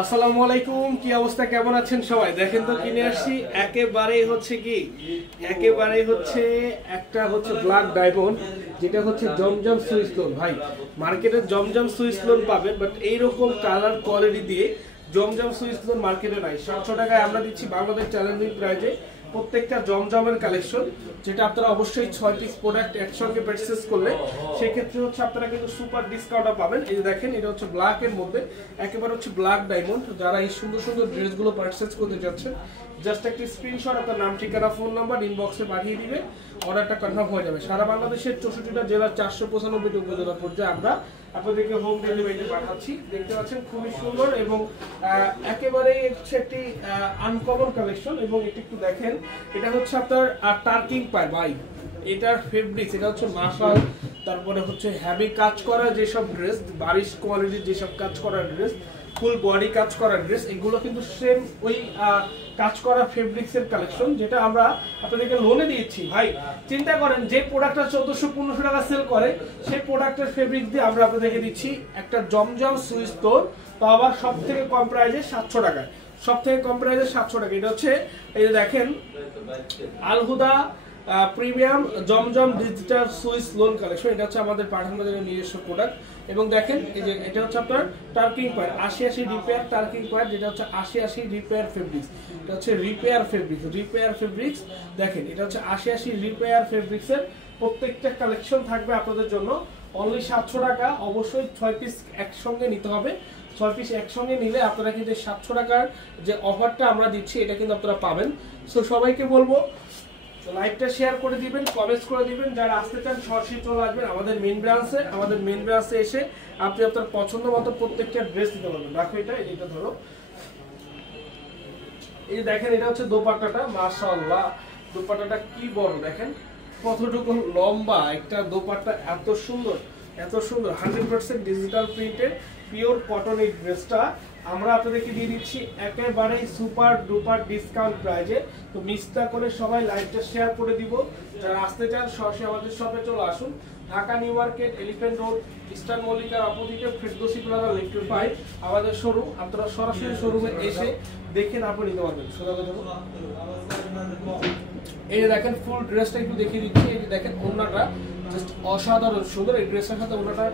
আসসালামু আলাইকুম, কি অবস্থা, কেমন আছেন সবাই? দেখেন তো কিনে আসছি একেবারেই হচ্ছে কি একেবারেই হচ্ছে একটা হচ্ছে ব্ল্যাক ডায়মন্ড, যেটা হচ্ছে জমজম সুইস লোন। ভাই মার্কেটে জমজম সুইস লোন পাবেন, বাট এইরকম কালার কোয়ালিটি দিয়ে জমজম সুইস লোন মার্কেটে নাই। 700 টাকায় আমরা দিচ্ছি বাংলাদেশ চ্যালেঞ্জিং প্রাইজে প্রত্যেকটা জমজমের কালেকশন, যেটা আপনারা অবশ্যই 6 পিস প্রোডাক্ট একসঙ্গে পারচেজ করলে সেক্ষেত্রে হচ্ছে আপনারা কিন্তু সুপার ডিসকাউন্টটা পাবেন। এই যে দেখেন, এটা হচ্ছে ব্ল্যাক এর মধ্যে একেবারে হচ্ছে ব্ল্যাক ডায়মন্ড। যারা এই সুন্দর সুন্দর ড্রেসগুলো পারচেজ করতে যাচ্ছেন, জাস্ট একটা স্ক্রিনশট আপনার নাম, ঠিকানা, ফোন নাম্বার ইনবক্সে পাঠিয়ে দিবে, অর্ডারটা কনফার্ম হয়ে যাবে। সারা বাংলাদেশের 64টা জেলার 495টি উপজেলা পর্যায়ে আমরা আপনাদেরকে হোম ডেলিভারিতে পাঠাচ্ছি। দেখতে পাচ্ছেন খুবই সুন্দর এবং একেবারে হচ্ছে একটি আনকমন কালেকশন। এবং এটা একটু দেখেন, এটা হচ্ছে আপনার টার্কিং পায় ভাই, এটার ফেব্রিক্স, এটা হচ্ছে মাশাল, তারপরে হচ্ছে হ্যাভি কাজ করা যেসব ড্রেস, বারিশ কোয়ালিটির যেসব কাজ করা ড্রেস, ফুল বডি কাজ করা ড্রেস, এগুলো কিন্তু সেম ওই কাজ করা ফেব্রিক্স এর কালেকশন, যেটা আমরা আপনাদেরকে লোনে দিয়েছি। ভাই চিন্তা করেন, যে প্রোডাক্টটা 1400-1500 টাকা সেল করে, সেই প্রোডাক্টের ফেব্রিক দিয়ে আমরা আপনাদেরকে দিচ্ছি একটা জমজম সুইস লোন, তো আবার সব থেকে কম প্রাইজে 700 টাকায়, সব থেকে কম প্রাইজে 700 টাকা। এটা হচ্ছে এই যে দেখেন, আলহুদা প্রিমিয়াম জমজম ডিজিটাল সুইস লোন কালেকশন। এটা হচ্ছে আমাদের পাঠান বাজারের নিজস্ব প্রোডাক্ট। এবং দেখেন এই যে এটা হচ্ছে আপনার টার্কিং পয়েন্ট 80-80 রিপেয়ার টার্কিং পয়েন্ট, যেটা হচ্ছে 80-80 রিপেয়ার ফেব্রিক্স। এটা হচ্ছে রিপেয়ার ফেব্রিক্স। দেখেন এটা হচ্ছে 80-80 রিপেয়ার ফেব্রিক্সের প্রত্যেকটা কালেকশন থাকবে আপনাদের জন্য অনলি 700 টাকা। অবশ্যই 6 পিস একসঙ্গে নিতে হবে। 6 পিস একসঙ্গে নিলে আপনারা কিন্তু 700 টাকার যে অফারটা আমরা দিচ্ছি, এটা কিন্তু আপনারা পাবেন। সো সবাইকে বলবো লাইভটা শেয়ার করে দিবেন, কমেন্টস করে দিবেন। যারা আসতে চান সরাসরি চলে আসবেন আমাদের মেইন ব্রাঞ্চে এসে আপনি আপনার পছন্দ মতো প্রত্যেকটা ড্রেস দিতে পারবেন। রাখো এটা ধরো, এই যে দেখেন, এটা হচ্ছে দোপাট্টাটা, মাশাআল্লাহ দোপাট্টাটা কি বড়, দেখেন কতটুকু লম্বা একটা দোপাট্টা, এত সুন্দর 100% ডিজিটাল প্রিন্টেড পিওর কটন। এই ড্রেসটা আমরা আপনাদেরকে দিয়ে দিচ্ছি একেবারেই সুপার ডুপার ডিসকাউন্ট প্রাইজে। তো মিস না করে সবাই লাইভটা শেয়ার করে দিব। যারা আসতে চান সরাসরি আমাদের শপে চলে আসুন। Dhaka New Market, Elephant Road, Eastern মল্লিকার অপোজিটে ফেরদৌসি প্লাজা লিফট 5 আমাদের শোরুম। আপনারা সরাসরি শোরুমে এসে দেখে তারপর নিতে পারবেন। এই যে দেখেন, ফুল ড্রেসটা একটু দেখিয়ে দিচ্ছি। এই যে দেখেন, ওড়নাটা জাস্ট অসাধারণ সুন্দর। এই ড্রেসের সাথে ওড়নাটা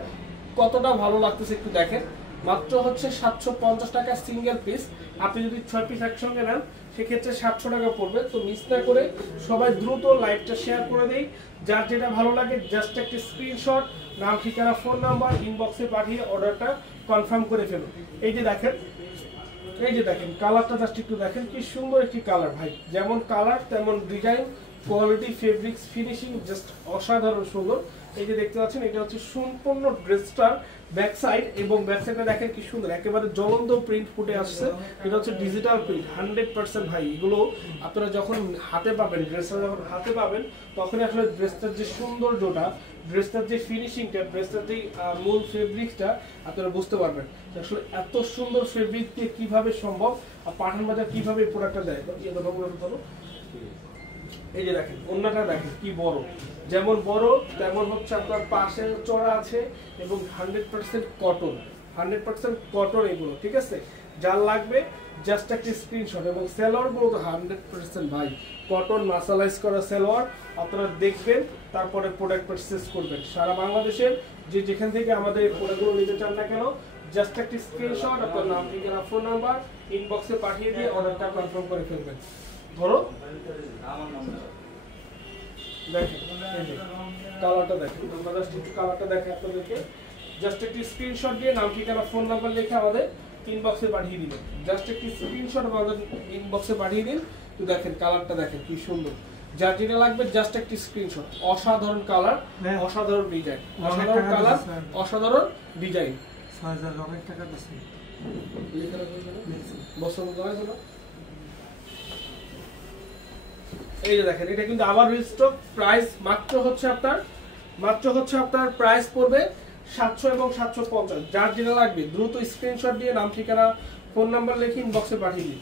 কতটা ভালো লাগতেছে একটু দেখেন। মাত্র হচ্ছে 750 টাকা সিঙ্গেল পিস। আপনি যদি 6 পিস একসঙ্গে নেন সেক্ষেত্রে 700 টাকা পড়বে। তো মিস না করে সবাই দ্রুত লাইভটা শেয়ার করে দেই। যার যেটা ভালো লাগে জাস্ট একটা স্ক্রিনশট, নাম, ঠিকানা, ফোন নাম্বার ইনবক্সে পাঠিয়ে অর্ডারটা কনফার্ম করে ফেলুন। এই যে দেখেন কালারটা জাস্ট একটু দেখেন, কি সুন্দর একটি কালার ভাই। যেমন কালার তেমন design, quality, fabrics, finishing just অসাধারণ সুন্দর। এই যে দেখতে পাচ্ছেন, এটা হচ্ছে সম্পূর্ণ ড্রেসটার ব্যাক সাইড, এবং ব্যাক সাইডটা দেখেন কি সুন্দর, একেবারে জ্বলন্ত প্রিন্ট ফুটে আসছে। এটা হচ্ছে ডিজিটাল প্রিন্ট 100% ভাই। এগুলো আপনারা যখন হাতে পাবেন, ড্রেসটা যখন হাতে পাবেন, তখন আসলে ড্রেসটার যে সৌন্দর্যটা, ড্রেসটার যে ফিনিশিংটা, ড্রেসটার যে মূল ফেব্রিক্সটা আপনারা বুঝতে পারবেন আসলে এত সুন্দর ফেব্রিক দিয়ে কিভাবে সম্ভব, আর পাঠান বাজার কিভাবে এই প্রোডাক্টটা দেয়। এই যে দেখেন, ওড়নাটা দেখেন কি বড়, যেমন বড় তেমন হচ্ছে আপনার পাশে চড়া আছে, এবং 100% কটন এগুলো, ঠিক আছে। যার লাগবে জাস্ট একটা স্ক্রিনশট। এবং সেলোয়ার গুলো তো 100% ভাই কটন, মাসালাইজ করা সেলোয়ার। আপনারা দেখবেন, তারপরে প্রোডাক্ট পারচেজ করবেন। সারা বাংলাদেশের যেখান থেকে আমাদের এই প্রোডাক্টগুলো নিতে চান না কেন, জাস্ট একটা স্ক্রিনশট, আপনার নাম, ঠিকানা, ফোন নাম্বার ইনবক্সে পাঠিয়ে দিয়ে অর্ডারটা কনফার্ম করে ফেলবেন। ধরো দেখেন, কালারটা দেখেন, আমরা জাস্ট একটু কালারটা দেখেন আপনাদেরকে। জাস্ট একটি স্ক্রিনশট দিয়ে নাম, ঠিকানা, ফোন নাম্বার লিখে আমাদের ইনবক্সে পাঠিয়ে দিবেন। জাস্ট একটি স্ক্রিনশট আমাদের ইনবক্সে পাঠিয়ে দিন। তো দেখেন কালারটা দেখেন কি সুন্দর। যার যেটা লাগবে জাস্ট একটি স্ক্রিনশট। অসাধারণ কালার, অসাধারণ ডিজাইন, অসাধারণ কালার, অসাধারণ ডিজাইন। 6000 অনেক টাকা দিছি। বছর এই যে দেখেন, এটা কিন্তু আবার রিস্টক প্রাইস মাত্র হচ্ছে আপনার প্রাইস পড়বে 700 এবং 750। যার যেটা লাগবে দ্রুত স্ক্রিনশট দিয়ে নাম, ঠিকানা, ফোন নাম্বার লিখে ইনবক্সে পাঠিয়ে দিন।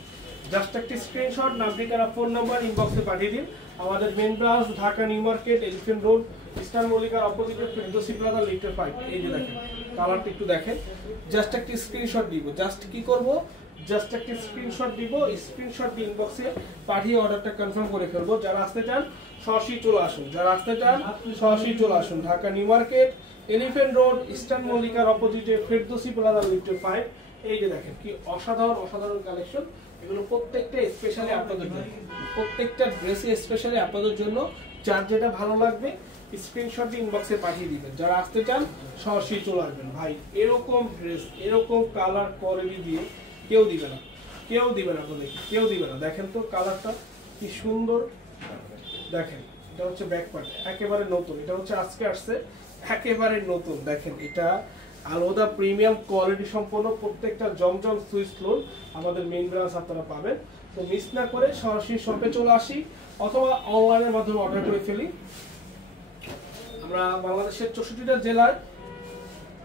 জাস্ট একটি স্ক্রিনশট, নাম, ঠিকানা, ফোন নাম্বার ইনবক্সে পাঠিয়ে দিন। আমাদের main branch Dhaka New Market, Elephant Road, Eastern মল্লিকার অপোজিটে ফেরদৌসি প্লাজা লিফটের 5। এই যে দেখেন কালারটা একটু দেখেন, জাস্ট একটা স্ক্রিনশট দিব, জাস্ট কি করব, জাস্ট একটা স্ক্রিনশট দিব, স্ক্রিনশট দিয়ে ইনবক্সে পাঠিয়ে অর্ডারটা কনফার্ম করে ফেলবো। যারা আসতে চান সরাসরি চলে আসুন, যারা আসতে চান সরাসরি চলে আসুন। Dhaka New Market, Elephant Road, Eastern মল্লিকার অপোজিটে ফেরদৌসি প্লাজা লিফটের 5। এই যে দেখেন কি অসাধারণ অসাধারণ কালেকশন, এগুলো প্রত্যেকটা স্পেশালি আপনাদের জন্য, প্রত্যেকটা ড্রেসে স্পেশালি আপনাদের জন্য। যার যেটা ভালো লাগবে স্ক্রিনশট দিয়ে ইনবক্সে পাঠিয়ে দিবেন। যারা আসতে চান সরাসরি চলে আসবেন। ভাই এরকম ড্রেস, এরকম কালার কোয়ালিটি দিয়ে কেউ দিবে না, কেউ দিবে না, আপনাদের কেউ দিবে না। দেখেন তো কালারটা কি সুন্দর, দেখেন এটা হচ্ছে ব্যাক পার্ট একেবারে নতুন, এটা হচ্ছে আজকে আসছে একেবারে নতুন। দেখেন এটা আলাদা প্রিমিয়াম কোয়ালিটি সম্পন্ন, প্রত্যেকটা জমজম সুইস লোন আমাদের মেইন ব্রাঞ্চ আপনারা পাবেন। তো মিস না করে সরাসরি শপে চলে আসি অথবা অনলাইনের মাধ্যমে অর্ডার করে ফেলি। আমরা বাংলাদেশের 64টা জেলায়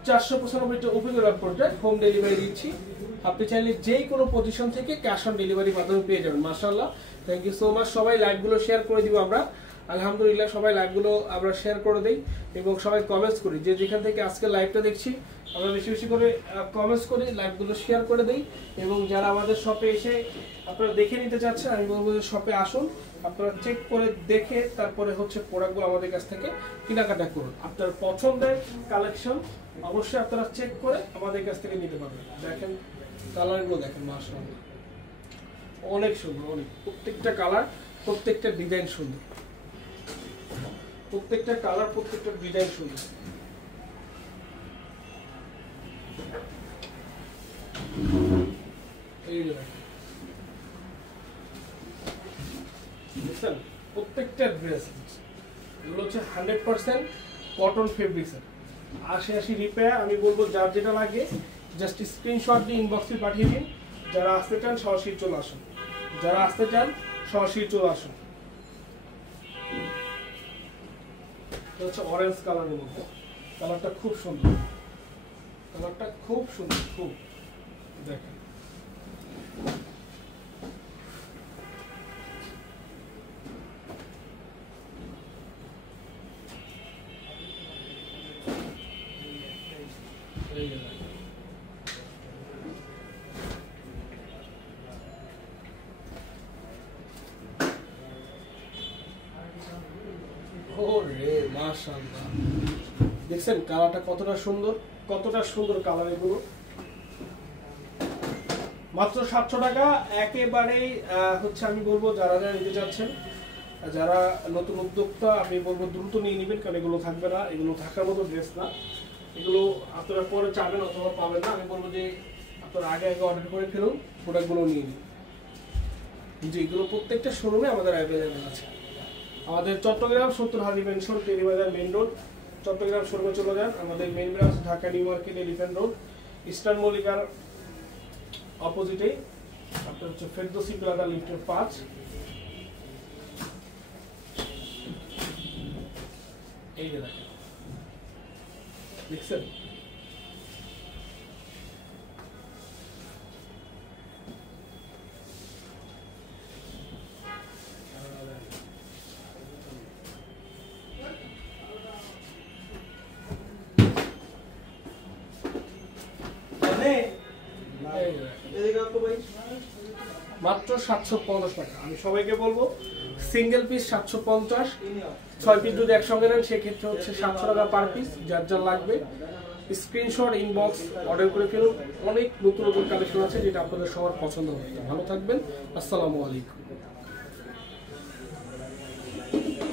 495টা উপজেলা পর্যায়ে হোম ডেলিভারি দিচ্ছি। আপনি চাইলে যে কোনো পজিশন থেকে ক্যাশ অন ডেলিভারির মাধ্যমে পেয়ে যাবেন। মাশাআল্লাহ, থ্যাংক ইউ সো মাচ। সবাই লাইভগুলো শেয়ার করে দিব আমরা, আলহামদুলিল্লাহ সবাই লাইভগুলো আমরা শেয়ার করে দেই এবং সবাই কমেন্টস করি। যে যেখান থেকে আজকে লাইভটা দেখছি আমরা বেশি বেশি করে কমেন্টস করি, লাইভগুলো শেয়ার করে দেই। এবং যারা আমাদের শপে এসে আপনারা দেখে নিতে চাচ্ছেন, আমি বলবো যে শপে আসুন, আপনারা চেক করে দেখে তারপরে হচ্ছে প্রোডাক্টগুলো আমাদের কাছ থেকে কেনাকাটা করুন। আপনার পছন্দের কালেকশন অবশ্যই আপনারা চেক করে আমাদের কাছ থেকে নিতে পারবেন। দেখেন কালারগুলো দেখেন, মাশাআল্লাহ অনেক সুন্দর, অনেক প্রত্যেকটা কালার প্রত্যেকটা ডিজাইন সুন্দর, প্রত্যেকটা কালার প্রত্যেকটা ডিজাইন সুন্দর। এই যে দেখেন প্রত্যেকটা ড্রেস এগুলো হচ্ছে 100% কটন ফেব্রিক্সের, 80 রিপেয়ার। আমি বলবো যার যেটা লাগে জাস্ট স্ক্রিনশট দিয়ে ইনবক্সে পাঠিয়ে দিন। যারা আসতে চান সরাসরি চলে আসুন, যারা আসতে চান সরাসরি চলে আসুন। এটা হচ্ছে অরেঞ্জ কালারের মধ্যে, কালারটা খুব সুন্দর, কালারটা খুব সুন্দর, খুব দেখেন দেখছেন কালারটা কতটা সুন্দর, কতটা সুন্দর কালার। এগুলো মাত্র 700 টাকা একেবারেই হচ্ছে। আমি বলবো যারা যারা নিতে চাচ্ছেন, যারা নতুন উদ্যোক্তা, আমি বলবো দ্রুত নিয়ে নেবেন, কারণ এগুলো থাকবে না, এগুলো থাকার মতো ড্রেস না। এগুলো আপনারা পরে চাবেন অথবা পাবেন না। আমি বলবো যে আপনারা আগে আগে অর্ডার করে ফেলুন, প্রোডাক্টগুলো নিয়ে নিন। যে এগুলো প্রত্যেকটা শোরুমে আমাদের অ্যাভেলেবেল আছে। আমাদের Chittagong 70 Haji Mansion Terribazar Main Road, Chittagong শোরুমে চলে যান। আমাদের main branch Dhaka New Market, Elephant Road, Eastern মল্লিকার অপোজিটে আপনার হচ্ছে ফেরদৌসি প্লাজা লিফটের 5। এই যে দেখেন, দেখছেন মাত্র 750 টাকা। আমি সবাইকে বলবো সিঙ্গেল পিস 750, 6 পিস যদি একসঙ্গে নেন সেক্ষেত্রে হচ্ছে 700 টাকা পার পিস। যার যার লাগবে স্ক্রিনশট ইনবক্স অর্ডার করে ফেলুন। অনেক নতুন নতুন কালেকশন আছে যেটা আপনাদের সবার পছন্দ হবে। ভালো থাকবেন, আসসালামু আলাইকুম।